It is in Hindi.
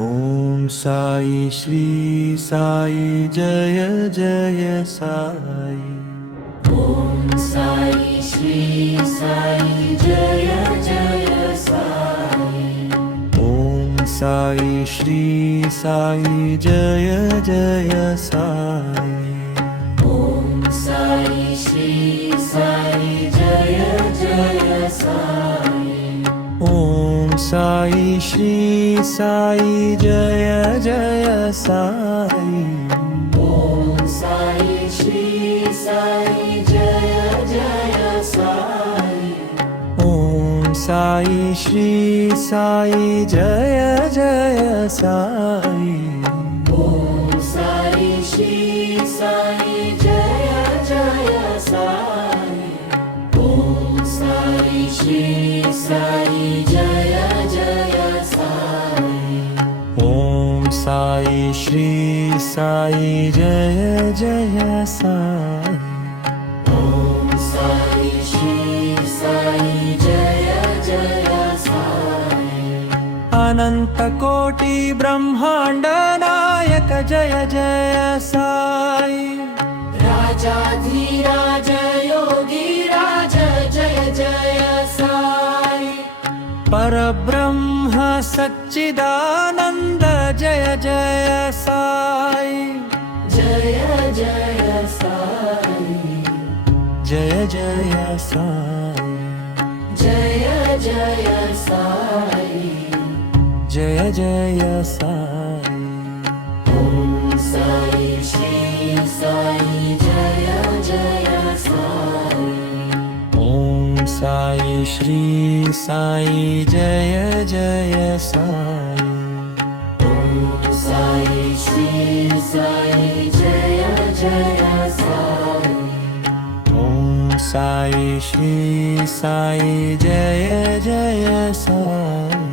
ओम साई श्री साई जय जय साई। ओम साई श्री साई जय जय साई। ओम साई श्री साई जय जय साई। ओम साई श्री साई जय जय साई। ओम साई श्री साई जय जय साई। ओम साई श्री साई जय जय साई। ओम साई श्री साई जय जय साई। ओम साई श्री साई जय जय साई। ओम साई श्री साई जय जय साई। ओम साई श्री साई जय जय साई। ओम साई श्री साई जय जय साई। अनंत कोटि ब्रह्मांड नायक जय जय साई। राजाधिराज योगी राज जय जय साई। परब्रह्म सच्चिदानंद जय जय साई। जय जय साई। जय जय साई। जय जय साई। जय जय साई। ओम साई श्री साई जय जय साई। ओम साई श्री साई जय जय साई। ओम साई श्री साई जय जय साई। ओम साई श्री साई जय जय साई।